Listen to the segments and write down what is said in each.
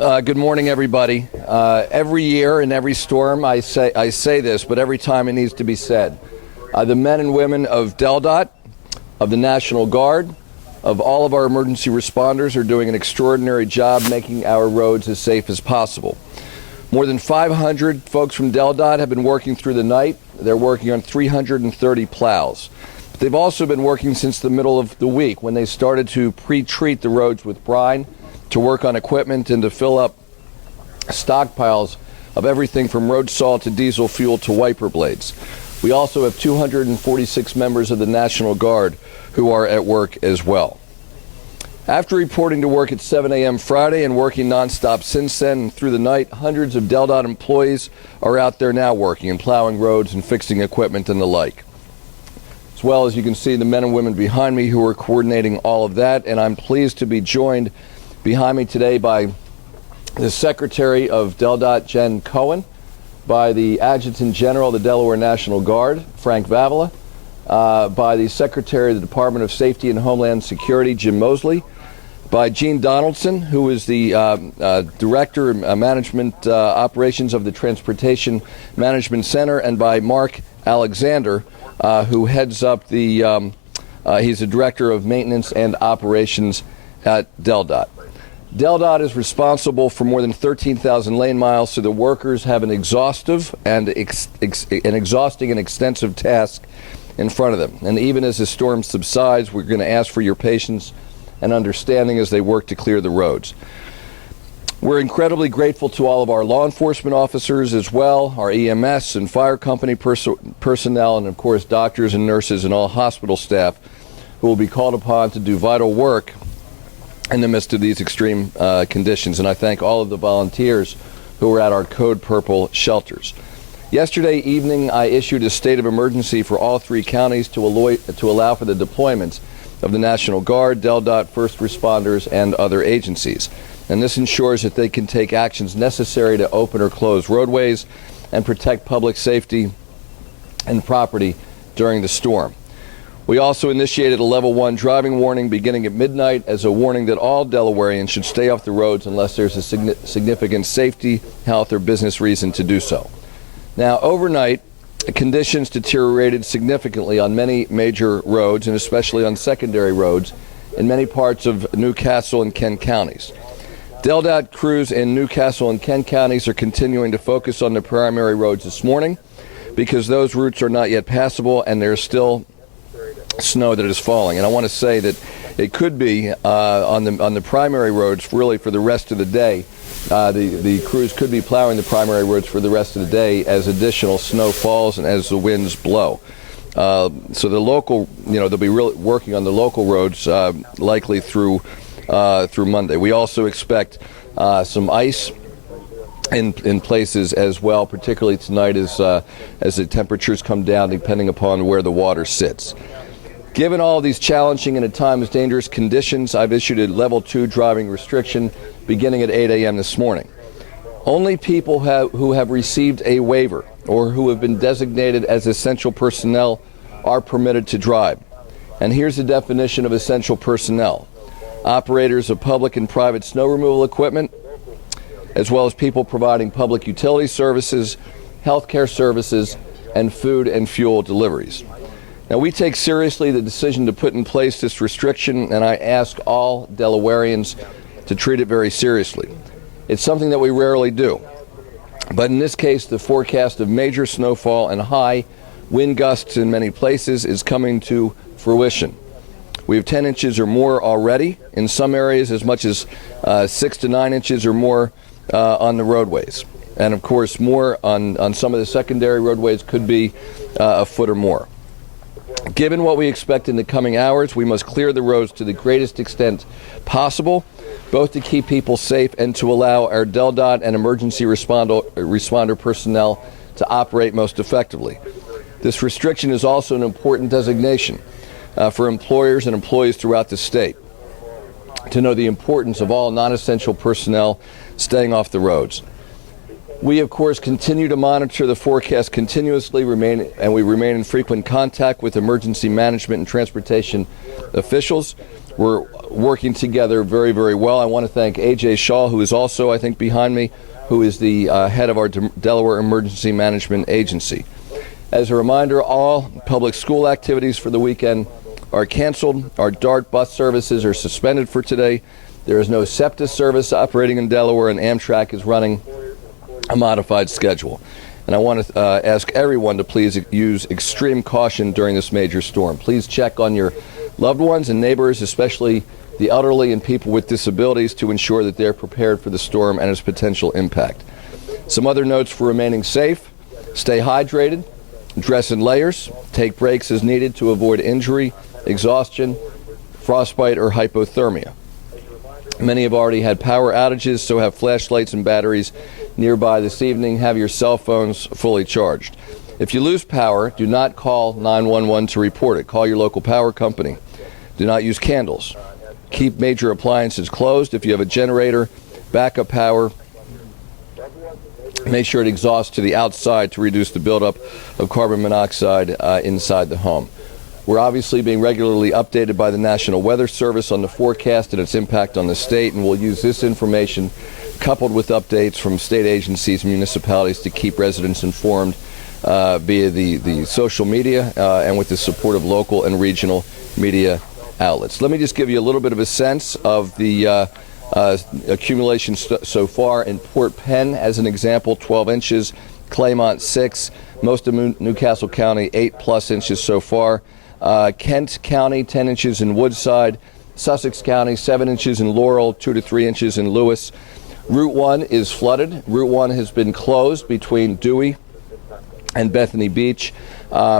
Good morning, everybody. Every year in every storm, I say this, but every time it needs to be said. The men and women of DelDOT, of the National Guard, of all of our emergency responders are doing an extraordinary job making our roads as safe as possible. More than 500 folks from DelDOT have been working through the night. They're working on 330 plows. But they've also been working since the middle of the week when they started to pre-treat the roads with brine, to work on equipment and to fill up stockpiles of everything from road salt to diesel fuel to wiper blades. We also have 246 members of the National Guard who are at work as well. After reporting to work at 7 a.m. Friday and working nonstop since then and through the night, hundreds of DelDOT employees are out there now working and plowing roads and fixing equipment and the like. As well as you can see the men and women behind me who are coordinating all of that, and I'm pleased to be joined behind me today by the Secretary of DelDOT, Jen Cohen, by the Adjutant General of the Delaware National Guard, Frank Vavala, by the Secretary of the Department of Safety and Homeland Security, Jim Mosley, by Gene Donaldson, who is the Director of Management Operations of the Transportation Management Center, and by Mark Alexander, who heads up the, he's the Director of Maintenance and Operations at DelDOT. DelDOT is responsible for more than 13,000 lane miles, so the workers have an exhaustive and exhausting and extensive task in front of them. And even as the storm subsides, we're going to ask for your patience and understanding as they work to clear the roads. We're incredibly grateful to all of our law enforcement officers as well, our EMS and fire company personnel, and of course doctors and nurses and all hospital staff who will be called upon to do vital work in the midst of these extreme conditions. And I thank all of the volunteers who are at our Code Purple shelters. Yesterday evening, I issued a state of emergency for all three counties to allow for the deployment of the National Guard, DelDOT, first responders, and other agencies. And this ensures that they can take actions necessary to open or close roadways and protect public safety and property during the storm. We also initiated a level 1 driving warning beginning at midnight as a warning that all Delawareans should stay off the roads unless there's a significant safety, health, or business reason to do so. Now, overnight, conditions deteriorated significantly on many major roads and especially on secondary roads in many parts of Newcastle and Kent counties. DelDOT crews in Newcastle and Kent counties are continuing to focus on the primary roads this morning because those routes are not yet passable and there's still snow that is falling. And I want to say that it could be on the primary roads really for the rest of the day. The crews could be plowing the primary roads for the rest of the day as additional snow falls and as the winds blow. So the local, they'll be really working on the local roads likely through Monday. We also expect some ice in places as well, particularly tonight as the temperatures come down depending upon where the water sits. Given all these challenging and at times dangerous conditions, I've issued a level 2 driving restriction beginning at 8 a.m. this morning. Only people who have received a waiver or who have been designated as essential personnel are permitted to drive. And here's the definition of essential personnel: operators of public and private snow removal equipment, as well as people providing public utility services, healthcare services, and food and fuel deliveries. Now, we take seriously the decision to put in place this restriction, and I ask all Delawareans to treat it very seriously. It's something that we rarely do. But in this case, the forecast of major snowfall and high wind gusts in many places is coming to fruition. We have 10 inches or more already, in some areas as much as 6 to 9 inches or more on the roadways. And of course, more on some of the secondary roadways could be a foot or more. Given what we expect in the coming hours, we must clear the roads to the greatest extent possible, both to keep people safe and to allow our DelDOT and emergency responder personnel to operate most effectively. This restriction is also an important designation for employers and employees throughout the state to know the importance of all non-essential personnel staying off the roads. We, of course, continue to monitor the forecast continuously, and we remain in frequent contact with emergency management and transportation officials. We're working together very, very well. I want to thank A.J. Shaw, who is also, I think, behind me, who is the head of our Delaware Emergency Management Agency. As a reminder, all public school activities for the weekend are canceled. Our DART bus services are suspended for today. There is no SEPTA service operating in Delaware, and Amtrak is running a modified schedule. And I want to ask everyone to please use extreme caution during this major storm. Please check on your loved ones and neighbors, especially the elderly and people with disabilities, to ensure that they're prepared for the storm and its potential impact. Some other notes for remaining safe: stay hydrated, dress in layers, take breaks as needed to avoid injury, exhaustion, frostbite, or hypothermia. Many have already had power outages, so have flashlights and batteries nearby this evening. Have your cell phones fully charged. If you lose power, do not call 911 to report it. Call your local power company. Do not use candles. Keep major appliances closed. If you have a generator, backup power, make sure it exhausts to the outside to reduce the buildup of carbon monoxide inside the home. We're obviously being regularly updated by the National Weather Service on the forecast and its impact on the state, and we'll use this information coupled with updates from state agencies and municipalities to keep residents informed via the social media and with the support of local and regional media outlets. Let me just give you a little bit of a sense of the accumulation so far. In Port Penn, as an example, 12 inches, Claymont 6, most of Newcastle County 8+ inches so far. Kent County 10 inches in Woodside, Sussex County 7 inches in Laurel, 2 to 3 inches in Lewis. Route 1 is flooded. Route 1 has been closed between Dewey and Bethany Beach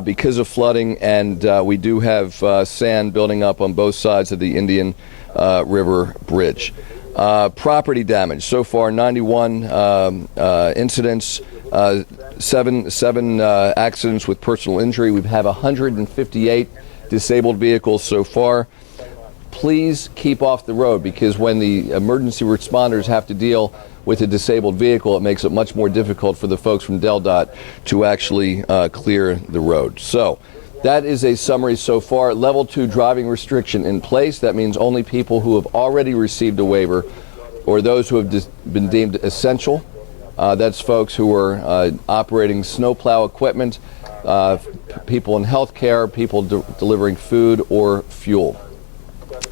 because of flooding, and we do have sand building up on both sides of the Indian River Bridge. Property damage so far: 91 incidents, seven accidents with personal injury. We have 158 disabled vehicles so far. Please keep off the road, because when the emergency responders have to deal with a disabled vehicle, it makes it much more difficult for the folks from DelDOT to actually clear the road. So that is a summary so far. Level 2 driving restriction in place. That means only people who have already received a waiver or those who have been deemed essential. That's folks who are operating snowplow equipment, people in healthcare, people delivering food or fuel.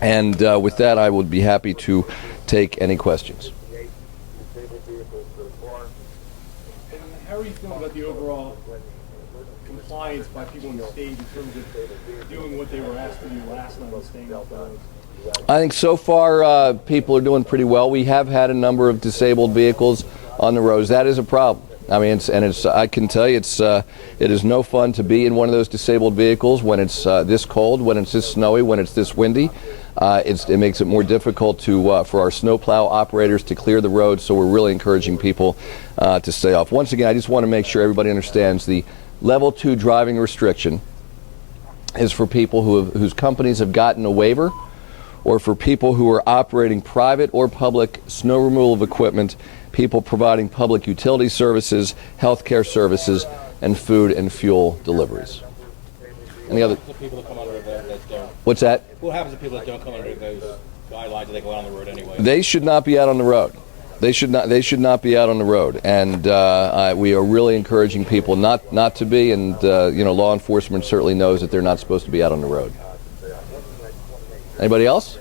And with that, I would be happy to take any questions. How are you feeling about the overall compliance by people in the state in terms of doing what they were asked to do last night and staying off the roads? I think so far people are doing pretty well. We have had a number of disabled vehicles on the roads. That is a problem. I mean, I can tell you, it is no fun to be in one of those disabled vehicles when it's this cold, when it's this snowy, when it's this windy. It makes it more difficult for our snowplow operators to clear the roads, so we're really encouraging people to stay off. Once again, I just want to make sure everybody understands the level 2 driving restriction is for people whose companies have gotten a waiver, or for people who are operating private or public snow removal equipment, people providing public utility services, healthcare services, and food and fuel deliveries. Any other? People that come under that don't. What's that? What happens to people that don't come under those guidelines? Do they go out on the road anyway? They should not be out on the road. They should not be out on the road. And we are really encouraging people not to be. And law enforcement certainly knows that they're not supposed to be out on the road. Anybody else?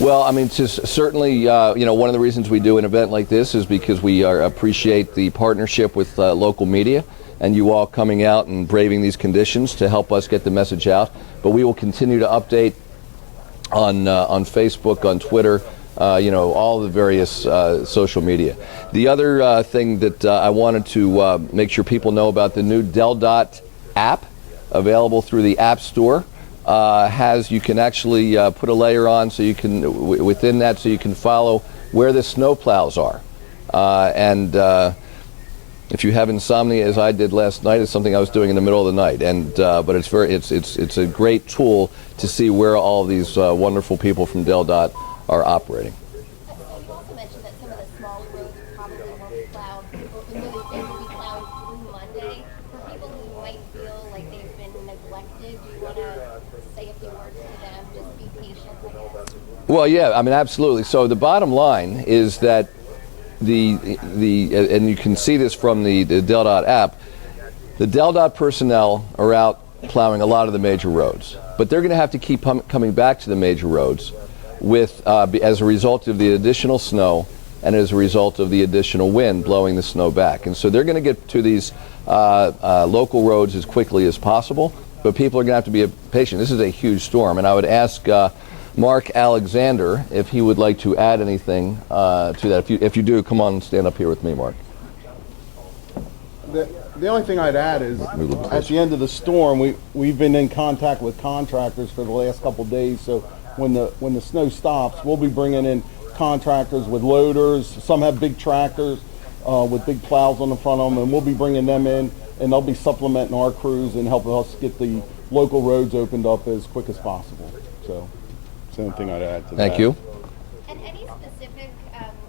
Well, I mean, certainly, one of the reasons we do an event like this is because we appreciate the partnership with local media and you all coming out and braving these conditions to help us get the message out. But we will continue to update on Facebook, on Twitter, all the various social media. The other thing that I wanted to make sure people know about, the new DelDOT app available through the App Store. You can actually put a layer on so you can, within that, so you can follow where the snow plows are. if you have insomnia, as I did last night, it's something I was doing in the middle of the night. And but it's a great tool to see where all these wonderful people from DelDOT are operating. You also mentioned that some of the smaller roads probably won't be plowed, or they will be plowed through Monday. For people who might feel like they've been neglected, do you want to say a few words to them? Just be patient, I guess. Well, yeah, I mean, absolutely. So the bottom line is that and you can see this from the DelDOT app, the DelDOT personnel are out plowing a lot of the major roads, but they're going to have to keep coming back to the major roads with as a result of the additional snow and as a result of the additional wind blowing the snow back. And so they're going to get to these local roads as quickly as possible, but people are going to have to be patient. This is a huge storm, and I would ask Mark Alexander if he would like to add anything to that. If you do, come on, stand up here with me, Mark. The only thing I'd add is at the end of the storm, we've been in contact with contractors for the last couple of days. So when the snow stops, we'll be bringing in contractors with loaders. Some have big tractors with big plows on the front of them, and we'll be bringing them in, and they'll be supplementing our crews and helping us get the local roads opened up as quick as possible. So that's the only thing I'd add to that. Thank you. And any specific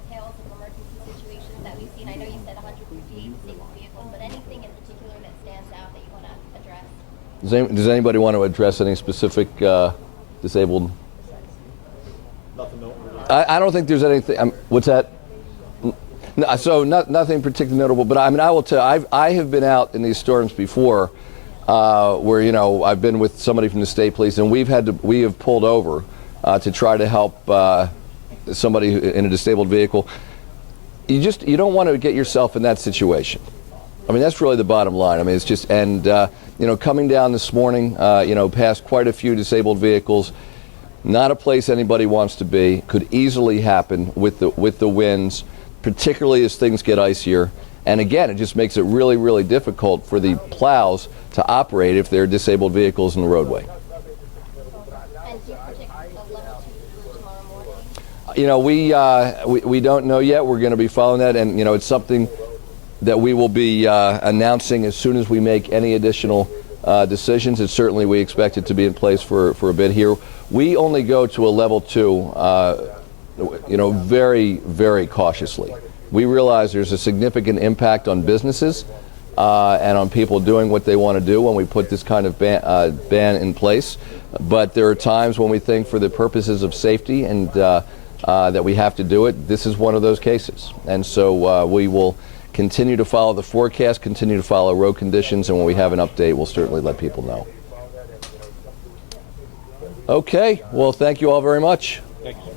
tales of emergency situations that we've seen? I know you said 158 disabled vehicles, but anything in particular that stands out that you want to address? Does anybody want to address any specific disabled? I don't think there's anything. What's that? No, so nothing particularly notable. But I mean, I will tell you, I have been out in these storms before, where I've been with somebody from the state police, and we have pulled over to try to help somebody in a disabled vehicle. You don't want to get yourself in that situation. I mean, that's really the bottom line. I mean, it's just, and coming down this morning, past quite a few disabled vehicles, not a place anybody wants to be. Could easily happen with the winds, particularly as things get icier. And again, it just makes it really, really difficult for the plows to operate if there are disabled vehicles in the roadway. And do you predict a level 2 for tomorrow morning? We don't know yet. We're going to be following that, and it's something that we will be announcing as soon as we make any additional decisions. And certainly we expect it to be in place for a bit here. We only go to a level 2, very, very cautiously. We realize there's a significant impact on businesses and on people doing what they want to do when we put this kind of ban in place. But there are times when we think for the purposes of safety and that we have to do it. This is one of those cases. And so we will continue to follow the forecast, continue to follow road conditions, and when we have an update, we'll certainly let people know. Okay, well, thank you all very much. Thank you.